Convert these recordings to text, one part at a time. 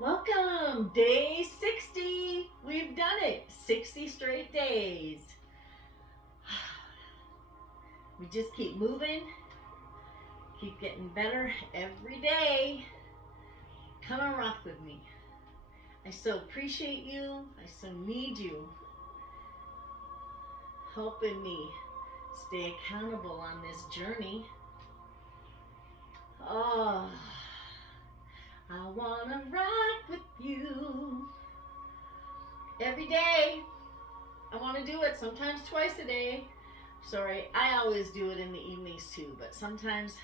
Welcome, day 60. We've done it. 60 straight days. We just keep moving, keep getting better every day. Come and rock with me. I so appreciate you. I so need you helping me stay accountable on this journey. Oh, I want to rock with you every day. I want to do it sometimes twice a day. Sorry, I always do it in the evenings too, but sometimes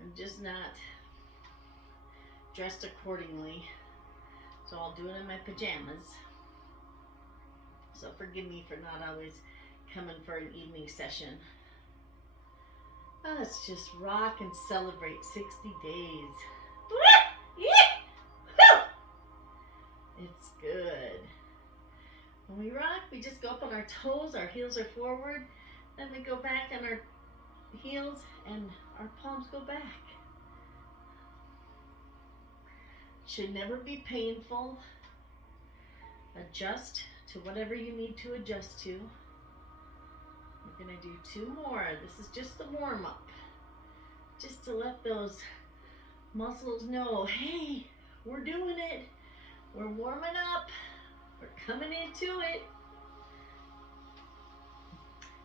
I'm just not dressed accordingly. So I'll do it in my pajamas. So forgive me for not always coming for an evening session. Let's just rock and celebrate 60 days. It's good. When we rock, we just go up on our toes, our heels are forward, then we go back on our heels and our palms go back. Should never be painful. Adjust to whatever you need to adjust to. We're going to do 2 more. This is just the warm up. Just to let those muscles know, hey, we're doing it. We're warming up. We're coming into it.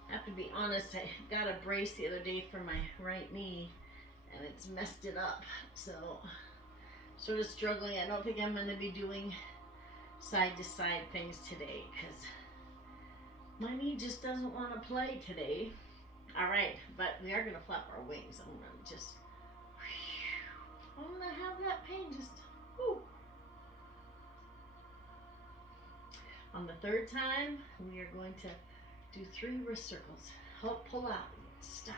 I have to be honest, I got a brace the other day for my right knee and it's messed it up. So, sort of struggling. I don't think I'm going to be doing side to side things today because my knee just doesn't want to play today. All right, but we are going to flap our wings. I'm going to just, I'm going to have that pain just, whoo. On the 3rd time, we are going to do 3 wrist circles. Help pull out, stuck.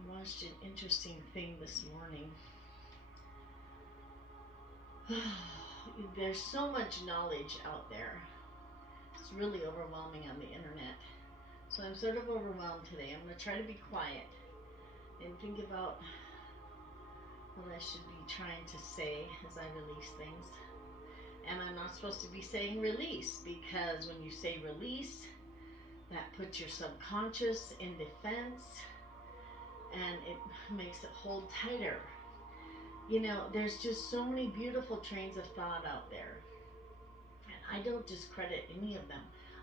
I watched an interesting thing this morning. There's so much knowledge out there. It's really overwhelming on the internet. So I'm sort of overwhelmed today. I'm going to try to be quiet and think about what I should be trying to say as I release things. And I'm not supposed to be saying release because when you say release, that puts your subconscious in defense and it makes it hold tighter. You know, there's just so many beautiful trains of thought out there. And I don't discredit any of them.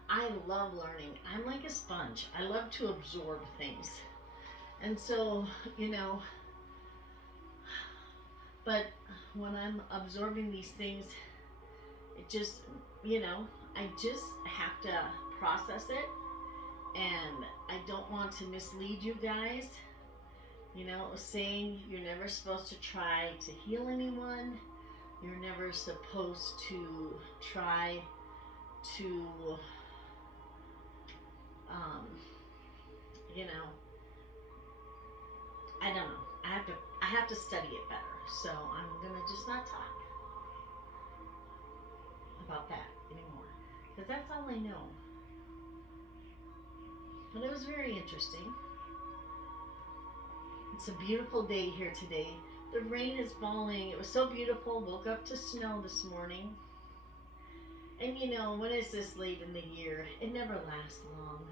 I love learning. I'm like a sponge. I love to absorb things. And so, you know, but when I'm absorbing these things, it just, you know, I just have to process it. And I don't want to mislead you guys. You know, saying you're never supposed to try to heal anyone. You're never supposed to try to, you know, I don't know. I have to study it better. So I'm gonna just not talk about that anymore because that's all I know. But it was very interesting. It's a beautiful day here today. The rain is falling. It was so beautiful. Woke up to snow this morning. And you know, when it's this late in the year, it never lasts long.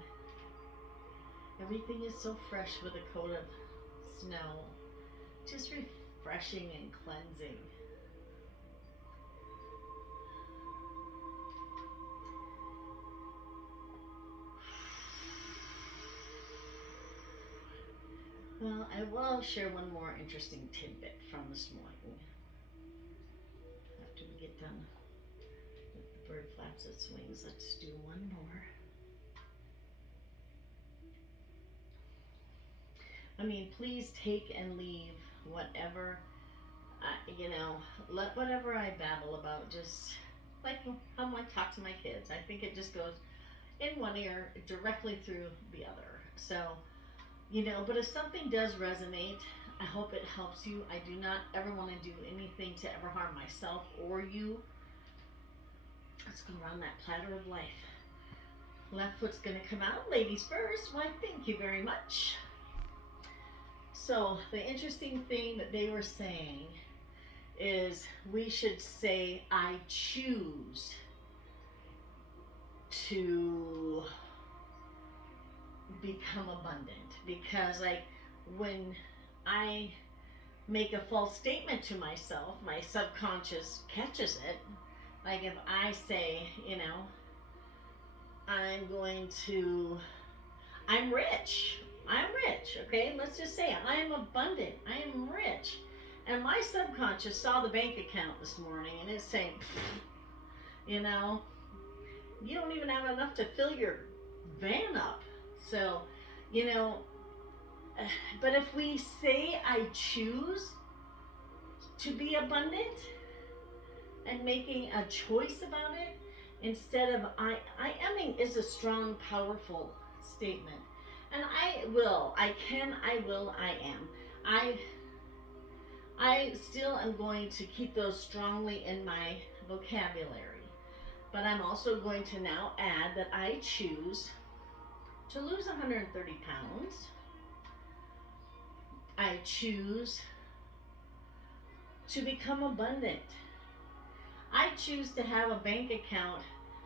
Everything is so fresh with a coat of snow. Just refreshing and cleansing. Well, I will share one more interesting tidbit from this morning. After we get done with the bird flaps its wings, let's do one more. I mean, please take and leave whatever, you know, let whatever I babble about just like how I talk to my kids. I think it just goes in one ear directly through the other. So, you know, but if something does resonate, I hope it helps you. I do not ever want to do anything to ever harm myself or you. Let's go around that platter of life. Left foot's going to come out. Ladies first. Why, thank you very much. So the interesting thing that they were saying is we should say, I choose to become abundant. Because, like, when I make a false statement to myself, my subconscious catches it. Like, if I say, I'm going to, I'm rich. I'm rich, okay? Let's just say I am abundant. I am rich. And my subconscious saw the bank account this morning and it's saying, you know, you don't even have enough to fill your van up. So, you know, but if we say I choose to be abundant and making a choice about it instead of I aming is a strong, powerful statement. And I will, I can, I will, I am. I still am going to keep those strongly in my vocabulary. But I'm also going to now add that I choose to lose 130 pounds. I choose to become abundant. I choose to have a bank account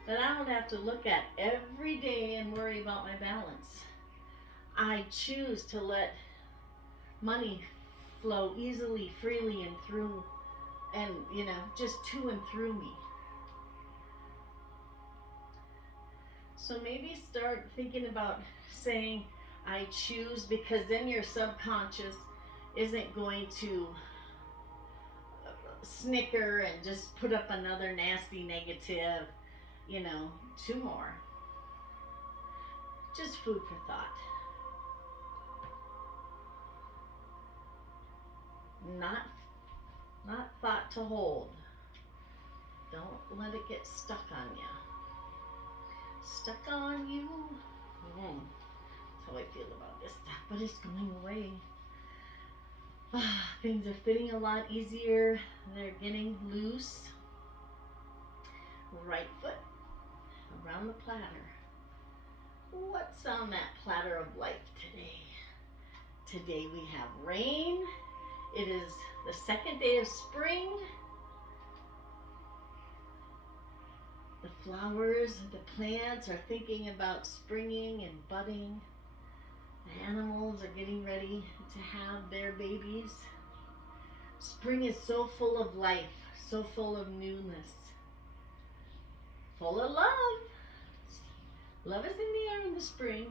that I don't have to look at every day and worry about my balance. I choose to let money flow easily, freely, and through, and just to and through me. So maybe start thinking about saying, I choose, because then your subconscious isn't going to snicker and just put up another nasty negative, 2 more. Just food for thought. Not thought to hold. Don't let it get stuck on you. Stuck on you. That's how I feel about this stuff, but it's going away. Things are fitting a lot easier. They're getting loose. Right foot around the platter. What's on that platter of life today? Today we have rain. It is the second day of spring. The flowers, the plants are thinking about springing and budding. The animals are getting ready to have their babies. Spring is so full of life, so full of newness, full of love. Love is in the air in the spring.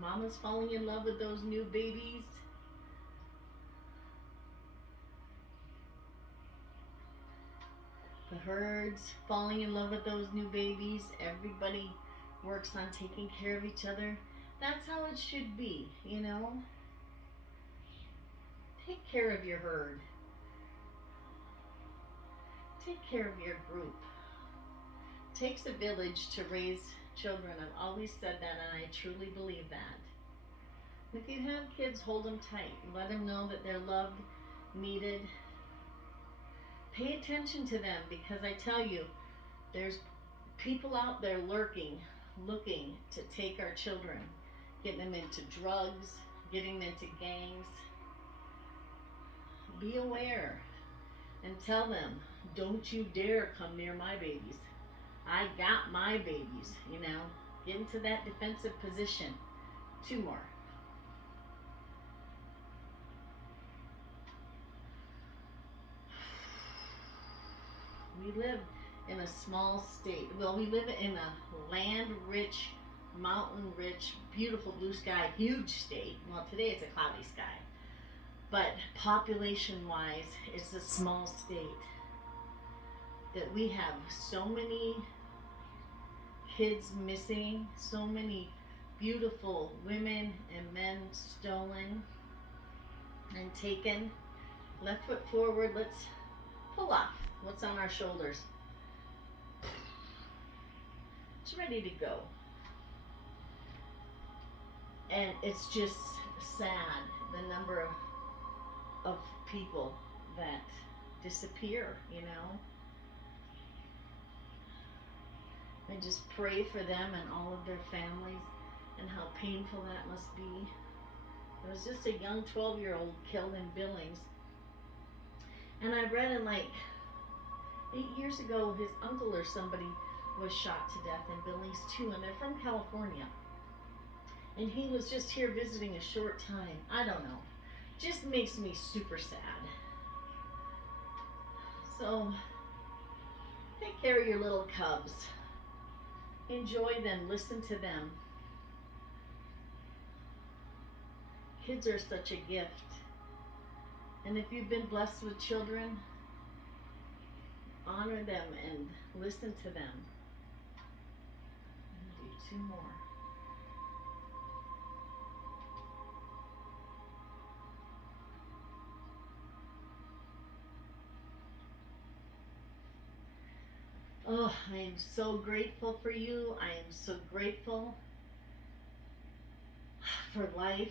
Mama's falling in love with those new babies. The herds falling in love with those new babies. Everybody works on taking care of each other. That's how it should be, Take care of your herd. Take care of your group. It takes a village to raise children. I've always said that, and I truly believe that. If you have kids, hold them tight. Let them know that they're loved, needed. Pay attention to them, because I tell you, there's people out there looking to take our children, getting them into drugs, getting them into gangs. Be aware and tell them, don't you dare come near my babies. I got my babies, Get into that defensive position. 2 more. We live in a small state. Well, we live in a land-rich, mountain-rich, beautiful blue sky, huge state. Well, today it's a cloudy sky. But population-wise, it's a small state. That we have so many kids missing, so many beautiful women and men stolen and taken. Left foot forward, let's pull off what's on our shoulders. It's ready to go. And it's just sad, the number of people that disappear, I just pray for them and all of their families and how painful that must be. It was just a young 12-year-old killed in Billings. And I read in like 8 years ago, his uncle or somebody was shot to death in Billings too, and they're from California. And he was just here visiting a short time. I don't know. Just makes me super sad. So, take care of your little cubs. Enjoy them, listen to them. Kids are such a gift. And if you've been blessed with children, honor them and listen to them. I'm going to do 2 more. Oh, I am so grateful for you. I am so grateful for life.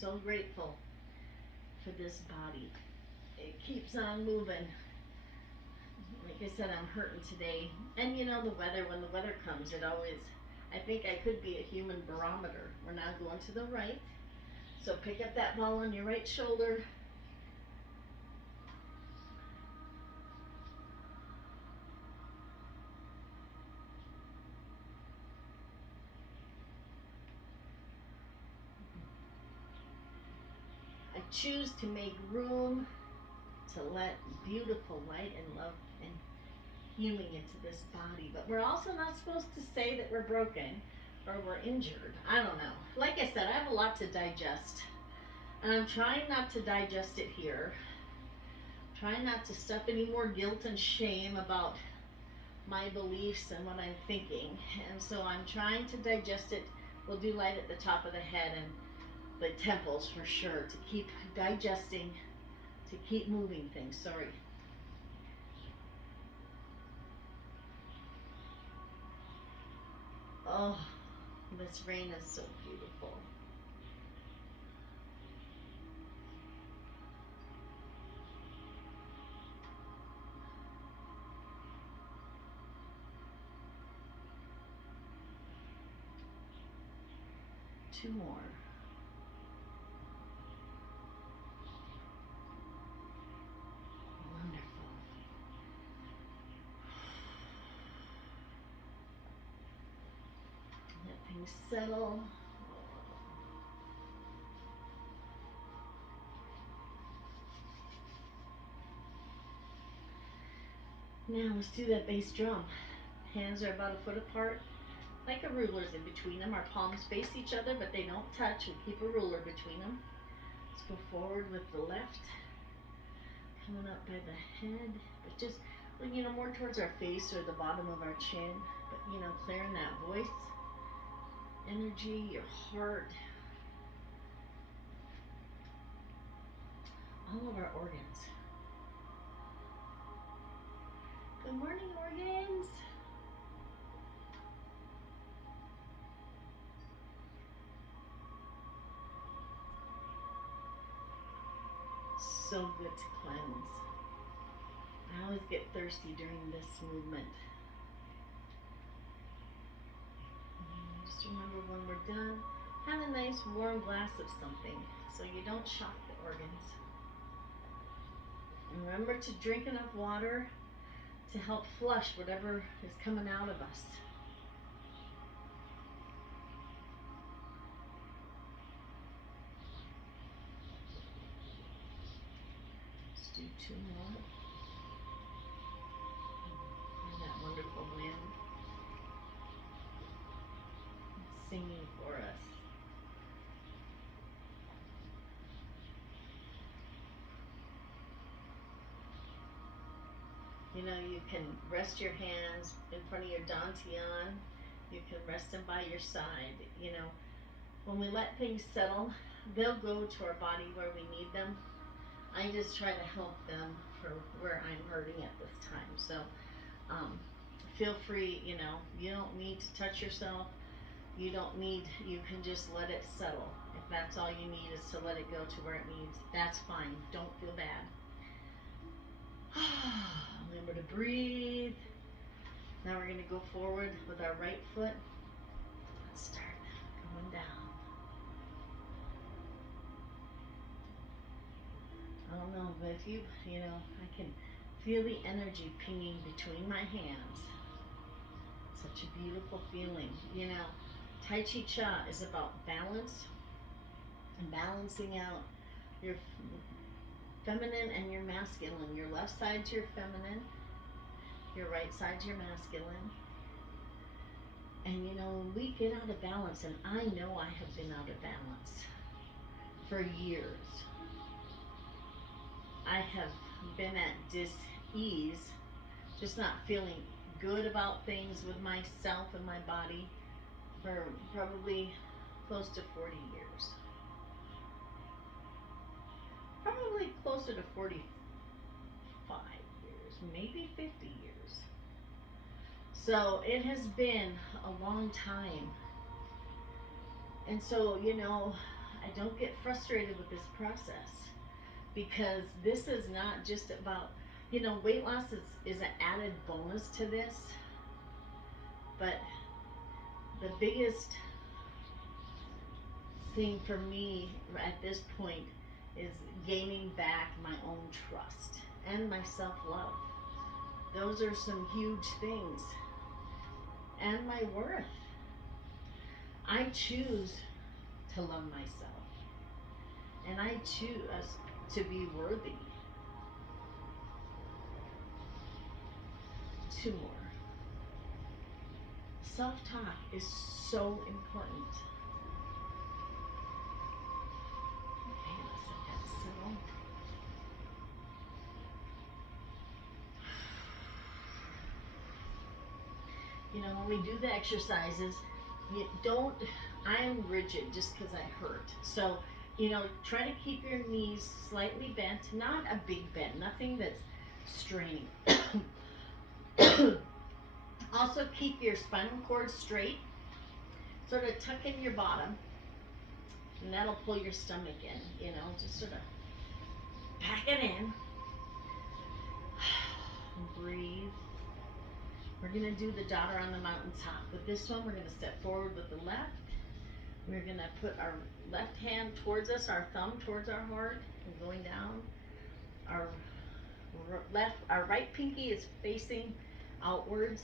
So grateful for this body. It keeps on moving. Like I said, I'm hurting today. And you know the weather, when the weather comes, it always, I think I could be a human barometer. We're now going to the right. So pick up that ball on your right shoulder. I choose to make room to let beautiful light and love and healing into this body. But we're also not supposed to say that we're broken or we're injured. I don't know. Like I said, I have a lot to digest. And I'm trying not to digest it here. I'm trying not to stuff any more guilt and shame about my beliefs and what I'm thinking. And so I'm trying to digest it. We'll do light at the top of the head and the temples for sure, to keep digesting, to keep moving things. Sorry. Oh, this rain is so beautiful. Two more. Wonderful. Let things settle. Now let's do that bass drum. Hands are about 1 foot apart, like a ruler's in between them. Our palms face each other, but they don't touch. We keep a ruler between them. Let's go forward with the left, coming up by the head, but just, you know, more towards our face or the bottom of our chin, but, you know, clearing that voice, energy, your heart, all of our organs. Good morning, organs. So good to cleanse. I always get thirsty during this movement. Just remember, when we're done, have a nice warm glass of something so you don't shock the organs. And remember to drink enough water to help flush whatever is coming out of us. Let's do 2 more. And that wonderful wind singing for us. You know, you can rest your hands in front of your dantian. You can rest them by your side. You know, when we let things settle, they'll go to our body where we need them. I just try to help them for where I'm hurting at this time. So feel free, you know, you don't need to touch yourself. You don't need, you can just let it settle. If that's all you need is to let it go to where it needs, that's fine. Don't feel bad. Remember to breathe. Now we're going to go forward with our right foot. Let's start going down. But if you know, I can feel the energy pinging between my hands. Such a beautiful feeling. You know, Tai Chi Cha is about balance and balancing out your feminine and your masculine. Your left side's your feminine, your right side's your masculine. And you know, we get out of balance, and I know I have been out of balance for years. I have been at dis-ease, just not feeling good about things with myself and my body for probably close to 40 years. Probably closer to 45 years, maybe 50 years. So it has been a long time. And so, you know, I don't get frustrated with this process, because this is not just about, you know, weight loss is an added bonus to this. But the biggest thing for me at this point is gaining back my own trust and my self-love. Those are some huge things. And my worth. I choose to love myself. And I choose to be worthy. 2 more. Self-talk is so important. Okay, let's let that settle. You know, when we do the exercises, you don't, I'm rigid just because I hurt. So, you know, try to keep your knees slightly bent, not a big bend, nothing that's straining. Also keep your spinal cord straight. Sort of tuck in your bottom, and that'll pull your stomach in, you know, just sort of pack it in. Breathe. We're going to do the daughter on the mountaintop. With this one, we're going to step forward with the left. We're going to put our left hand towards us, our thumb towards our heart, and going down. Our right pinky is facing outwards.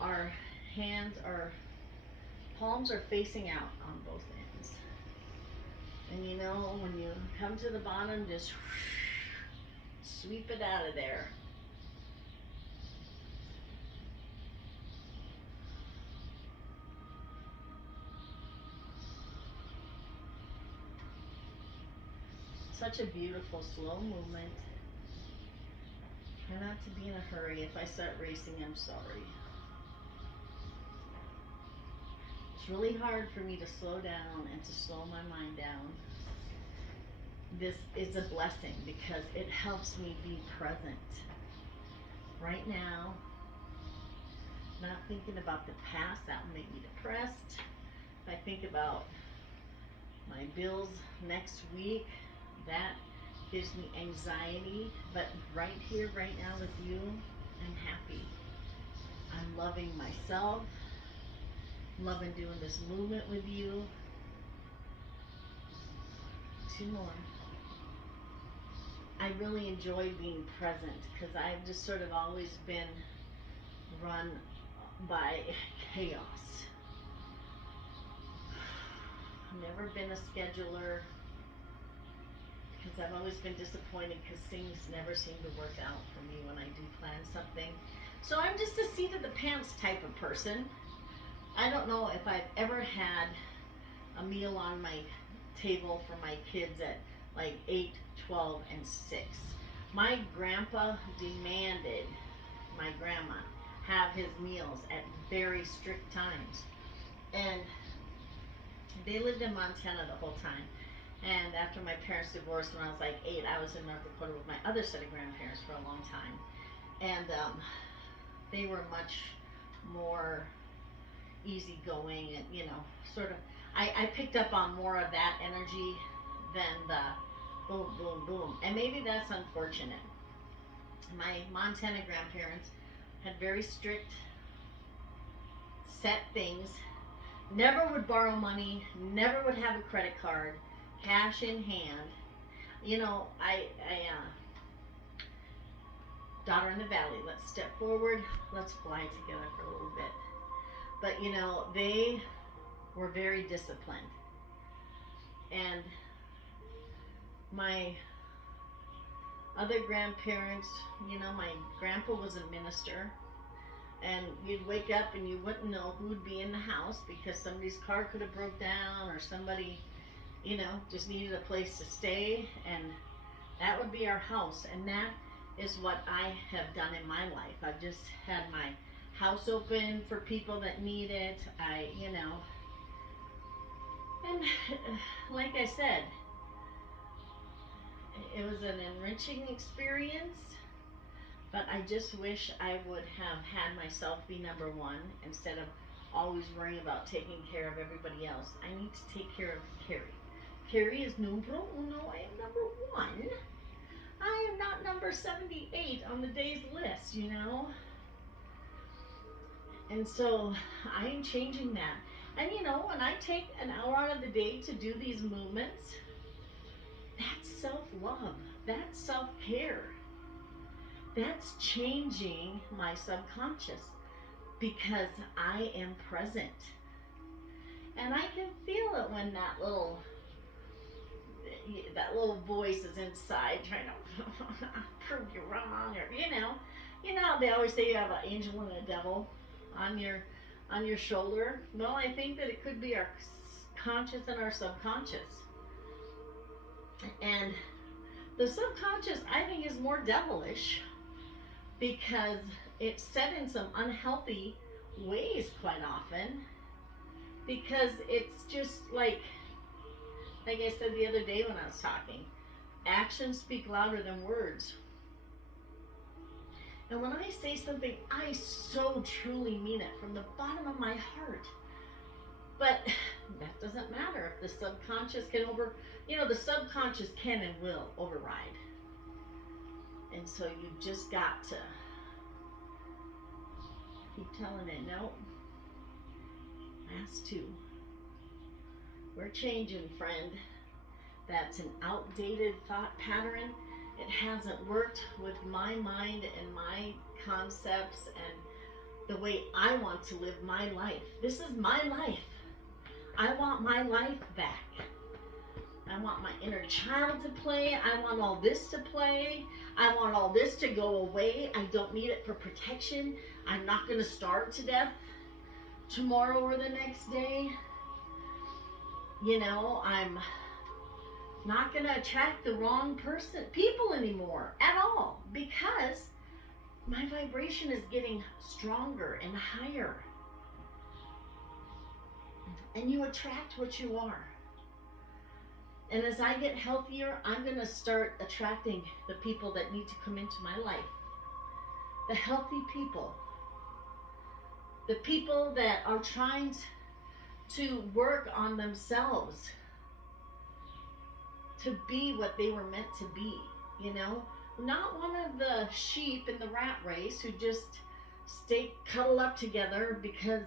Our hands, our palms are facing out on both ends. And you know, when you come to the bottom, just sweep it out of there. Such a beautiful, slow movement. Try not to be in a hurry. If I start racing, I'm sorry. It's really hard for me to slow down and to slow my mind down. This is a blessing because it helps me be present. Right now, not thinking about the past, that will make me depressed. If I think about my bills next week, that gives me anxiety. But right here, right now with you, I'm happy. I'm loving myself. I'm loving doing this movement with you. 2 more. I really enjoy being present because I've just sort of always been run by chaos. I've never been a scheduler because I've always been disappointed because things never seem to work out for me when I do plan something. So I'm just a seat of the pants type of person. I don't know if I've ever had a meal on my table for my kids at like 8, 12, and 6. My grandpa demanded my grandma have his meals at very strict times. And they lived in Montana the whole time. And after my parents divorced when I was like 8, I was in North Dakota with my other set of grandparents for a long time. And they were much more easygoing and, you know, sort of, I picked up on more of that energy than the boom, boom, boom. And maybe that's unfortunate. My Montana grandparents had very strict, set things, never would borrow money, never would have a credit card, cash in hand. You know, daughter in the valley. Let's step forward. Let's fly together for a little bit. But you know, they were very disciplined. And my other grandparents, you know, my grandpa was a minister, and you'd wake up and you wouldn't know who'd be in the house because somebody's car could have broke down or somebody, you know, just needed a place to stay, and that would be our house. And that is what I have done in my life. I've just had my house open for people that need it. You know, and like I said, it was an enriching experience, but I just wish I would have had myself be number one instead of always worrying about taking care of everybody else. I need to take care of Carrie. Carrie is numero uno. I am number one. I am not number 78 on the day's list, you know? And so I am changing that. And you know, when I take an hour out of the day to do these movements, that's self-love. That's self-care. That's changing my subconscious because I am present. And I can feel it when that little voice is inside trying to prove you wrong, or you know they always say you have an angel and a devil on your shoulder. Well, I think that it could be our conscious and our subconscious. And the subconscious, I think, is more devilish because it's set in some unhealthy ways quite often, because it's just like I said the other day when I was talking, actions speak louder than words. And when I say something, I so truly mean it from the bottom of my heart. But that doesn't matter if the subconscious the subconscious can and will override. And so you've just got to keep telling it, no. Last two. We're changing, friend. That's an outdated thought pattern. It hasn't worked with my mind and my concepts and the way I want to live my life. This is my life. I want my life back. I want my inner child to play. I want all this to play. I want all this to go away. I don't need it for protection. I'm not going to starve to death tomorrow or the next day. You know, I'm not going to attract the wrong people anymore at all, because my vibration is getting stronger and higher. And you attract what you are. And as I get healthier, I'm going to start attracting the people that need to come into my life. The healthy people. The people that are trying to work on themselves to be what they were meant to be, you know? Not one of the sheep in the rat race who just stay cuddled up together because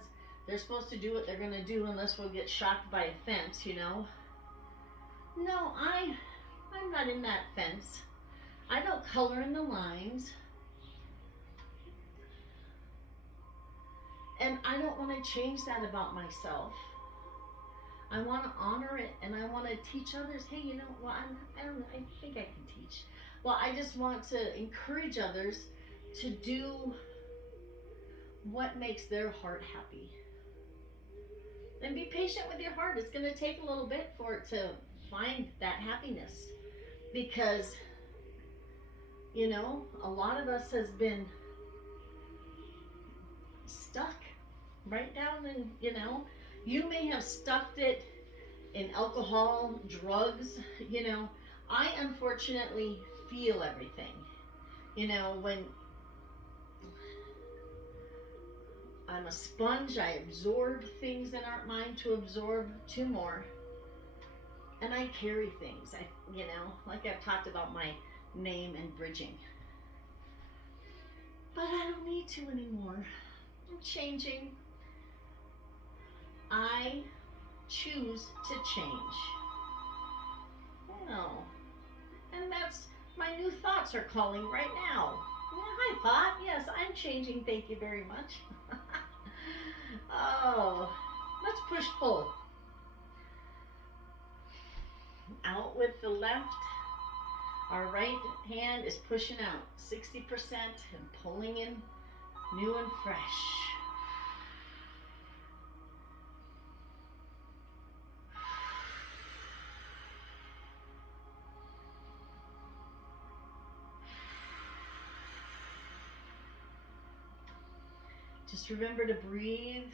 they're supposed to do what they're going to do unless we'll get shocked by a fence, you know? No, I'm not in that fence. I don't color in the lines. And I don't want to change that about myself. I want to honor it, and I want to teach others, hey, you know, well, I don't know, I think I can teach. Well, I just want to encourage others to do what makes their heart happy. And be patient with your heart. It's going to take a little bit for it to find that happiness. Because, you know, a lot of us has been stuck right down in, you know, you may have stuffed it in alcohol, drugs, you know. I unfortunately feel everything. You know, when I'm a sponge, I absorb things that aren't mine to absorb two more. And I carry things, you know, like I've talked about my name and bridging. But I don't need to anymore. I'm changing. I choose to change. No. And that's, my new thoughts are calling right now. Hi, Pot. Yes, I'm changing. Thank you very much. Oh, let's push pull. Out with the left. Our right hand is pushing out 60% and pulling in new and fresh. Just remember to breathe.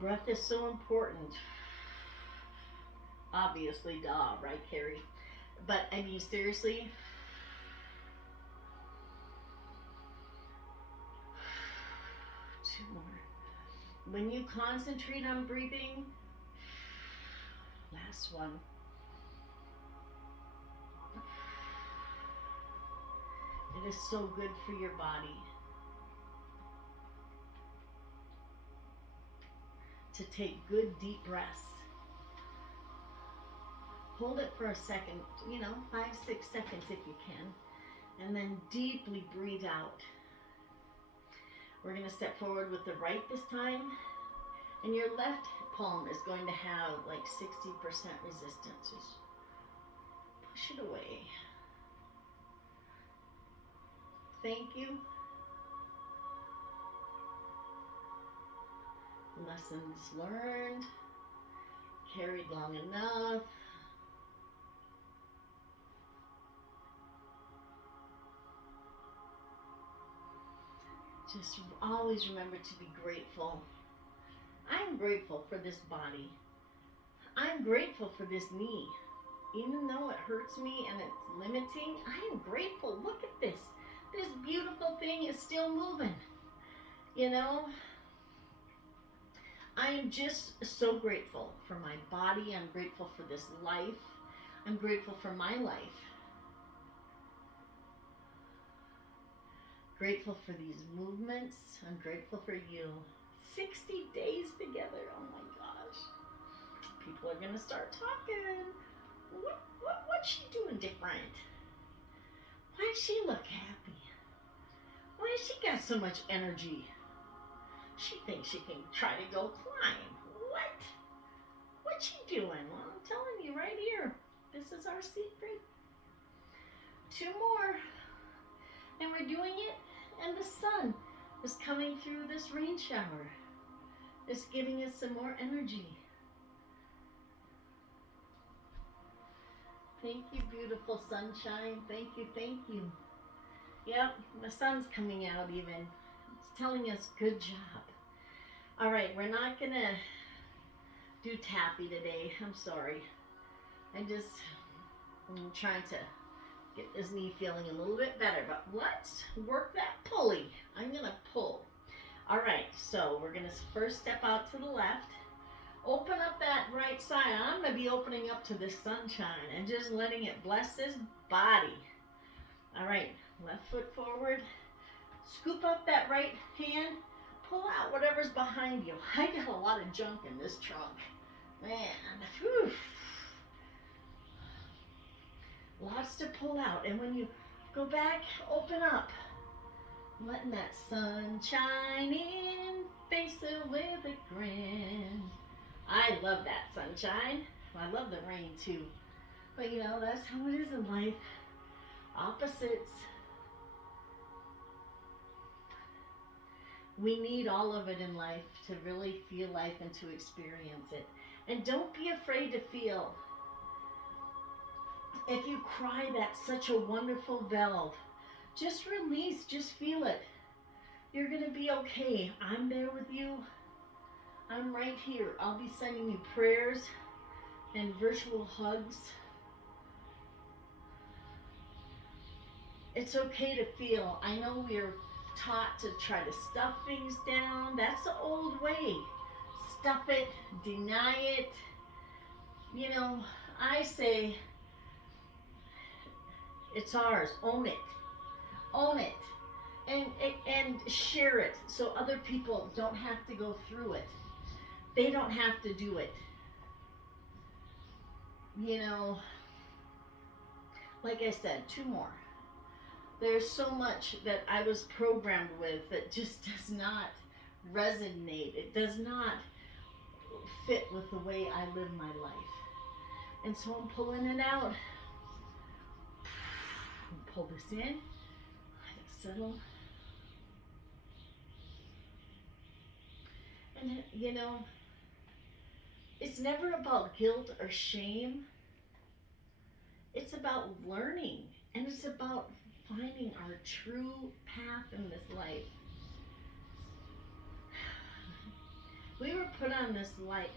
Breath is so important. Obviously, duh, right, Carrie? But I mean, seriously, two more. When you concentrate on breathing, last one. It is so good for your body to take good deep breaths. Hold it for a second, 5, 6 seconds if you can, and then deeply breathe out. We're going to step forward with the right this time, and your left palm is going to have like 60% resistance. Just push it away. Thank you. Lessons learned, carried long enough. Just always remember to be grateful. I'm grateful for this body. I'm grateful for this knee. Even though it hurts me and it's limiting, I am grateful. Look at this. This beautiful thing is still moving. I am just so grateful for my body. I'm grateful for this life. I'm grateful for my life. Grateful for these movements. I'm grateful for you. 60 days together. Oh my gosh. People are gonna start talking. What's she doing different? Why does she look happy? Why has she got so much energy? She thinks she can try to go climb. What? What's she doing? Well, I'm telling you right here. This is our secret. 2 more. And we're doing it, and the sun is coming through this rain shower. It's giving us some more energy. Thank you, beautiful sunshine. Thank you, thank you. Yep, the sun's coming out even. It's telling us good job. All right, we're not going to do tappy today. I'm sorry. I'm trying to get this knee feeling a little bit better. But let's work that pulley. I'm going to pull. All right, so we're going to first step out to the left. Open up that right side. I'm going to be opening up to this sunshine and just letting it bless this body. All right, left foot forward. Scoop up that right hand. Pull out whatever's behind you. I got a lot of junk in this trunk. Man, whew. Lots to pull out. And when you go back, open up. Letting that sunshine in. Face it with a grin. I love that sunshine. I love the rain too. But that's how it is in life. Opposites. We need all of it in life to really feel life and to experience it. And don't be afraid to feel. If you cry, that's such a wonderful valve. Just release, just feel it. You're going to be okay. I'm there with you. I'm right here. I'll be sending you prayers and virtual hugs. It's okay to feel. I know we're taught to try to stuff things down. That's the old way. Stuff it, deny it. I say It's ours. Own it. Own it. And share it so other people don't have to go through it. They don't have to do it. You know, like I said, two more. There's so much that I was programmed with that just does not resonate. It does not fit with the way I live my life. And so I'm pulling it out. Pull this in. Let it settle. And you know, it's never about guilt or shame. It's about learning. And it's about finding our true path in this life. We were put on this life,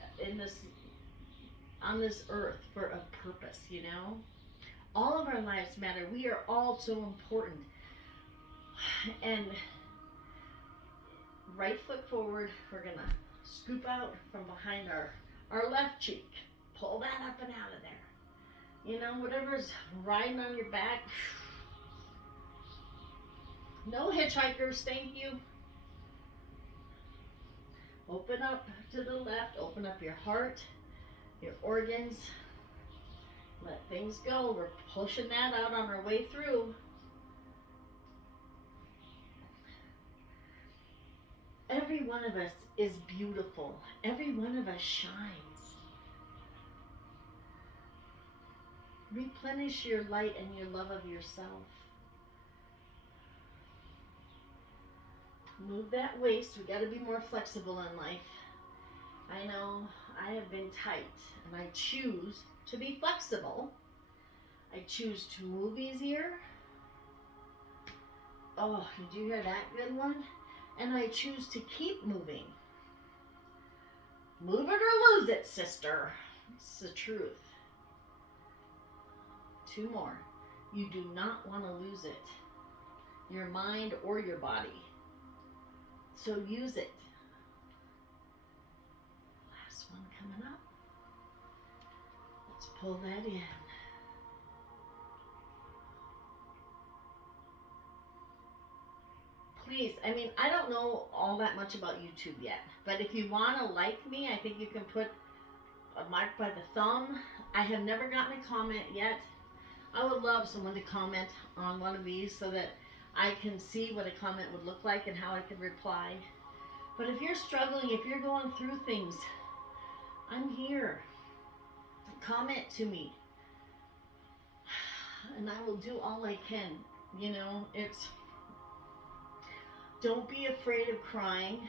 on this earth for a purpose, you know? All of our lives matter. We are all so important. And right foot forward, we're gonna scoop out from behind our left cheek. Pull that up and out of there. You know, whatever's riding on your back. No hitchhikers, thank you. Open up to the left, open up your heart, your organs. Let things go. We're pushing that out on our way through. Every one of us is beautiful. Every one of us shines. Replenish your light and your love of yourself. Move that waist. We got to be more flexible in life. I know I have been tight, and I choose to be flexible. I choose to move easier. Oh, did you hear that good one? And I choose to keep moving. Move it or lose it, sister. It's the truth. Two more. You do not want to lose it. Your mind or your body. So use it. Last one coming up. Let's pull that in. Please, I mean, I don't know all that much about YouTube yet, but if you want to like me, I think you can put a mark by the thumb. I have never gotten a comment yet. I would love someone to comment on one of these so that I can see what a comment would look like and how I could reply. But if you're struggling, if you're going through things, I'm here. Comment to me. And I will do all I can. You know, don't be afraid of crying.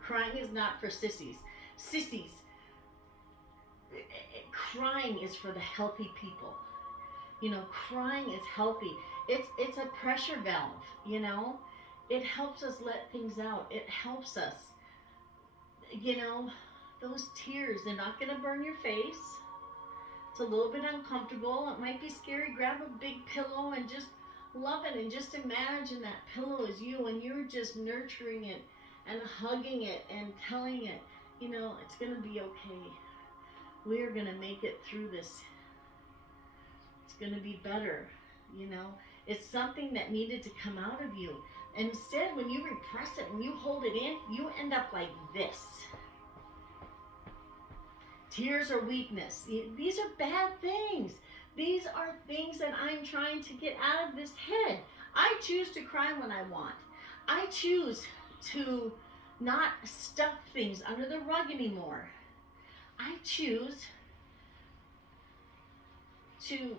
Crying is not for sissies. Sissies. Crying is for the healthy people. You know, crying is healthy. It's a pressure valve, you know. It helps us let things out. It helps us. You know, those tears, they're not going to burn your face. It's a little bit uncomfortable. It might be scary. Grab a big pillow and just love it, and just imagine that pillow is you and you're just nurturing it and hugging it and telling it, you know, it's going to be okay. We're going to make it through this. It's going to be better, you know. It's something that needed to come out of you. Instead, when you repress it and you hold it in, you end up like this. Tears are weakness. These are bad things. These are things that I'm trying to get out of this head. I choose to cry when I want. I choose to not stuff things under the rug anymore. I choose to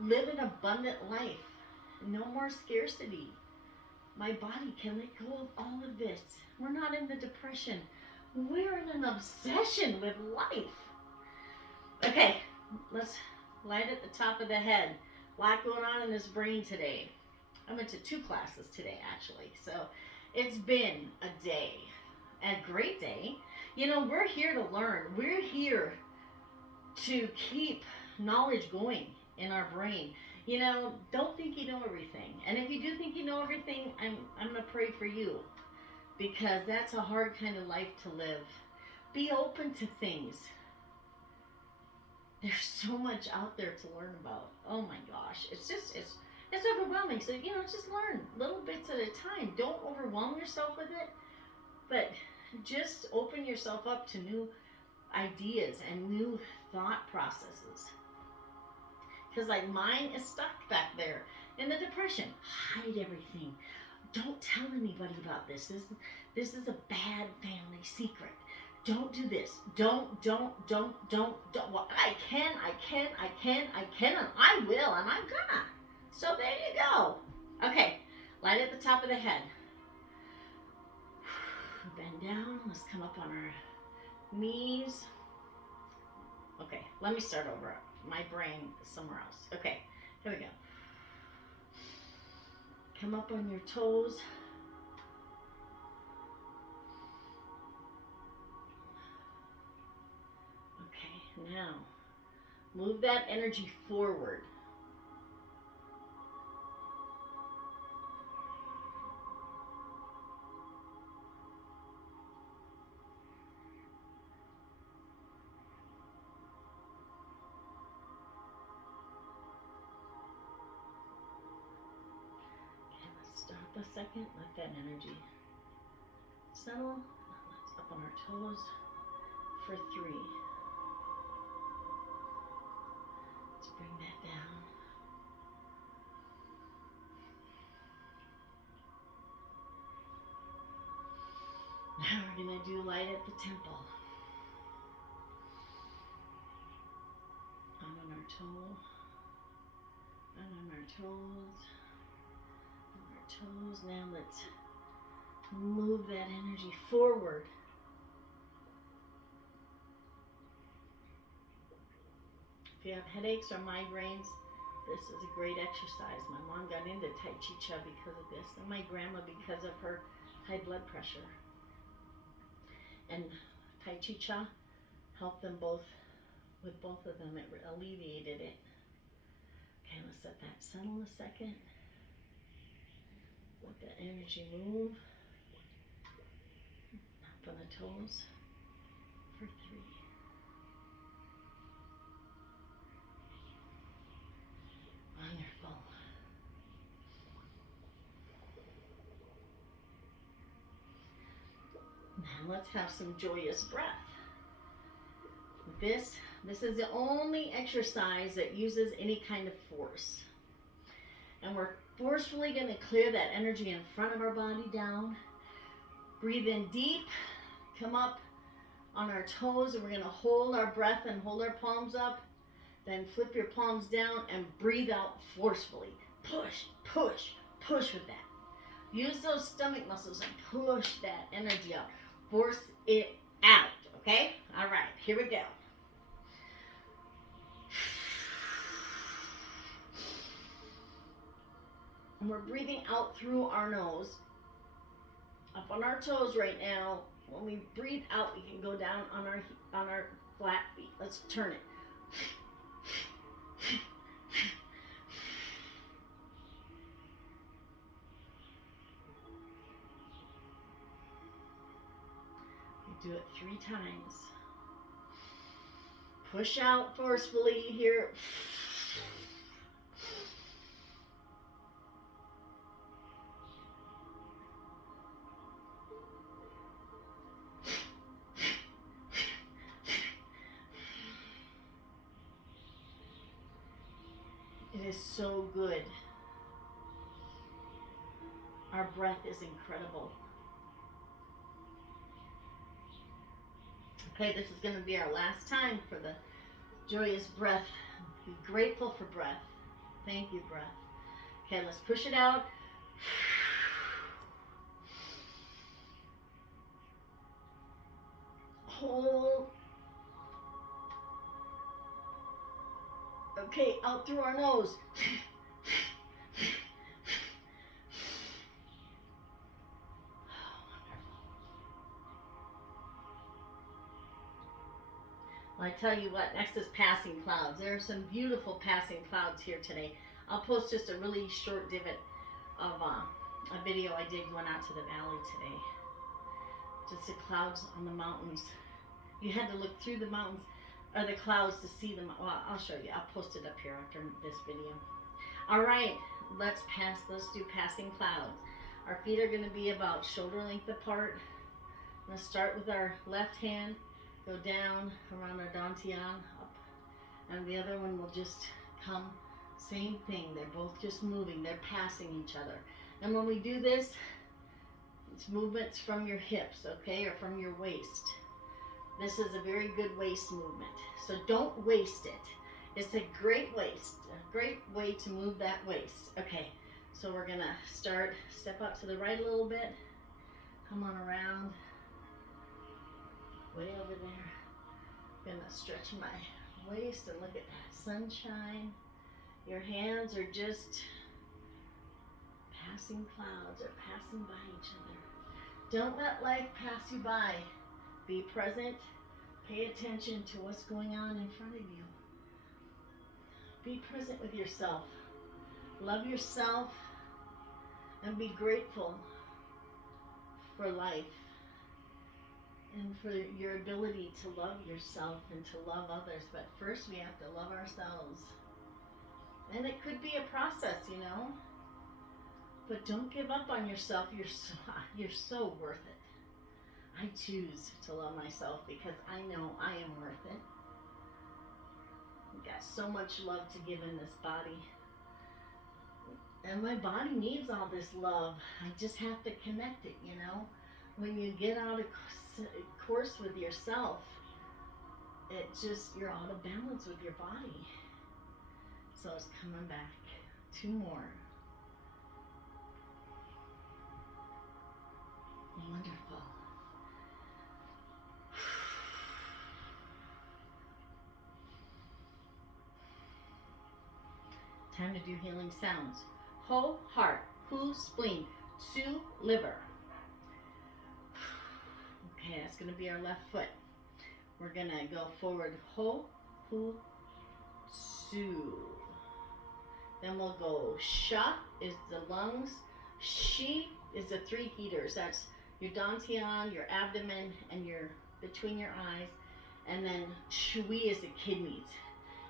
live an abundant life. No more scarcity. My body can let go of all of this. We're not in the depression. We're in an obsession with life. Okay, let's light at the top of the head. A lot going on in this brain today. I went to 2 classes today, actually. So it's been a day, a great day. You know, we're here to learn. We're here to keep knowledge going in our brain. You know, don't think you know everything. And if you do think you know everything, I'm going to pray for you, because that's a hard kind of life to live. Be open to things. There's so much out there to learn about. Oh my gosh. It's overwhelming. So, just learn little bits at a time. Don't overwhelm yourself with it, but just open yourself up to new ideas and new thought processes. Because, like, mine is stuck back there in the depression. Hide everything. Don't tell anybody about this. This is a bad family secret. Don't do this. Don't. Well, I can, and I will, and I'm gonna. So there you go. Okay, light at the top of the head. Bend down. Let's come up on our knees. Okay, let me start over. My brain is somewhere else. Okay, here we go. Come up on your toes. Okay, now move that energy forward. Stop a second, let that energy settle. Now let's up on our toes for 3. Let's bring that down. Now we're going to do light at the temple. On our toe, on our toes. Toes. Now let's move that energy forward. If you have headaches or migraines, this is a great exercise. My mom got into Chih because of this, and my grandma because of her high blood pressure. And Chih helped them both. With both of them, it alleviated it. Okay, let's let that settle a second. Let the energy move. Up on the toes for 3. Wonderful. Now let's have some joyous breath. This is the only exercise that uses any kind of force. And we're forcefully going to clear that energy in front of our body down. Breathe in deep. Come up on our toes, and we're going to hold our breath and hold our palms up. Then flip your palms down and breathe out forcefully. Push, push, push with that. Use those stomach muscles and push that energy out. Force it out, okay? All right, here we go. And we're breathing out through our nose. Up on our toes right now. When we breathe out, we can go down on our flat feet. Let's turn it. We do it 3 times. Push out forcefully here. It is so good. Our breath is incredible. Okay, this is going to be our last time for the joyous breath. Be grateful for breath. Thank you, breath. Okay, let's push it out. Hold. Okay, out through our nose. Well, I tell you what, next is passing clouds. There are some beautiful passing clouds here today. I'll post just a really short divot of a video I did going out to the valley today. Just the clouds on the mountains. You had to look through the mountains. or the clouds to see them. Well, I'll show you. I'll post it up here after this video. All right, let's do passing clouds. Our feet are going to be about shoulder length apart. I'm going to start with our left hand, go down around our dantian, up, and the other one will just come. Same thing, they're both just moving, they're passing each other. And when we do this, it's movements from your hips, okay, or from your waist. This is a very good waist movement, so don't waste it. It's a great way to move that waist. Okay, so we're gonna step up to the right a little bit, come on around, way over there. I'm gonna stretch my waist and look at that sunshine. Your hands are just passing clouds or passing by each other. Don't let life pass you by. Be present. Pay attention to what's going on in front of you. Be present with yourself. Love yourself and be grateful for life and for your ability to love yourself and to love others. But first we have to love ourselves. And it could be a process, you know. But don't give up on yourself. You're so worth it. I choose to love myself because I know I am worth it. I've got so much love to give in this body. And my body needs all this love. I just have to connect it, you know. When you get out of course with yourself, you're out of balance with your body. So it's coming back. 2 more. Wonderful. Time to do healing sounds. Ho, heart. Hu, spleen. Su, liver. Okay, that's going to be our left foot. We're going to go forward. Ho, hu, su. Then we'll go sha is the lungs. Shi is the 3 heaters. That's your dantian, your abdomen, and your between your eyes. And then shui is the kidneys.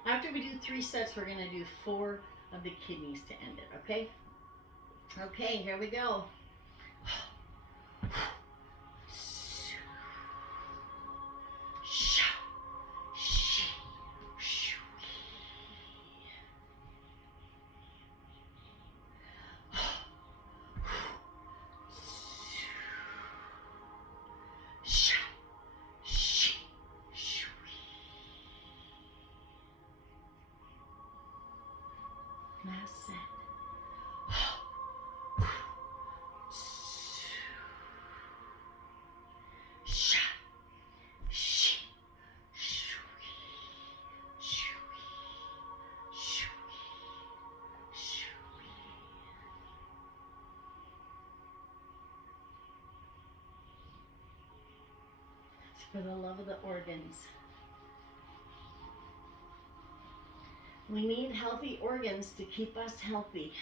After we do 3 sets, we're going to do 4 of the kidneys to end it, okay? Okay, here we go. Last set. It's for the love of the organs. We need healthy organs to keep us healthy.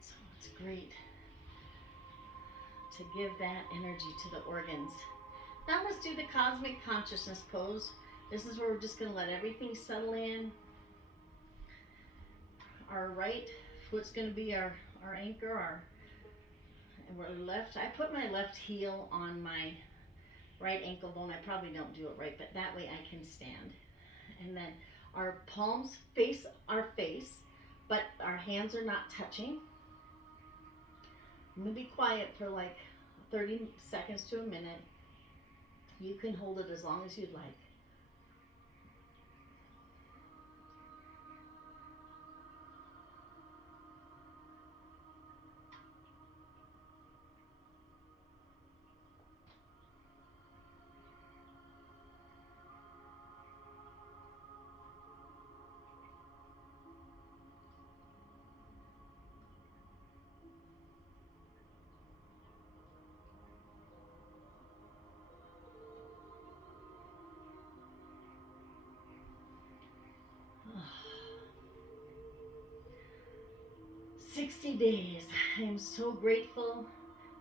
So it's great to give that energy to the organs. Now let's do the cosmic consciousness pose. This is where we're just going to let everything settle in. Our right foot's going to be our anchor, and we're left. I put my left heel on my right ankle bone. I probably don't do it right, but that way I can stand. And then our palms face our face, but our hands are not touching. I'm going to be quiet for like 30 seconds to a minute. You can hold it as long as you'd like. Oh. 60 days. I am so grateful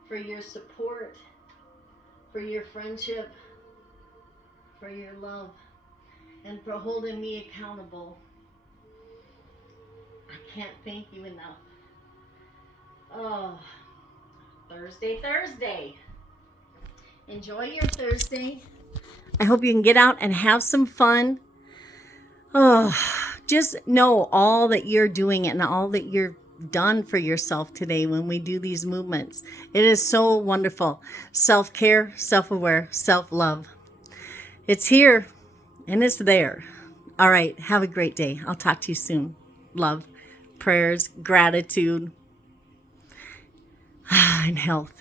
for your support, for your friendship, for your love. and for holding me accountable. I can't thank you enough. Oh, Thursday. Enjoy your Thursday. I hope you can get out and have some fun. Oh, just know all that you're doing and all that you're done for yourself today when we do these movements. It is so wonderful. Self-care, self-aware, self-love. It's here and it's there. All right. Have a great day. I'll talk to you soon. Love, prayers, gratitude, and health.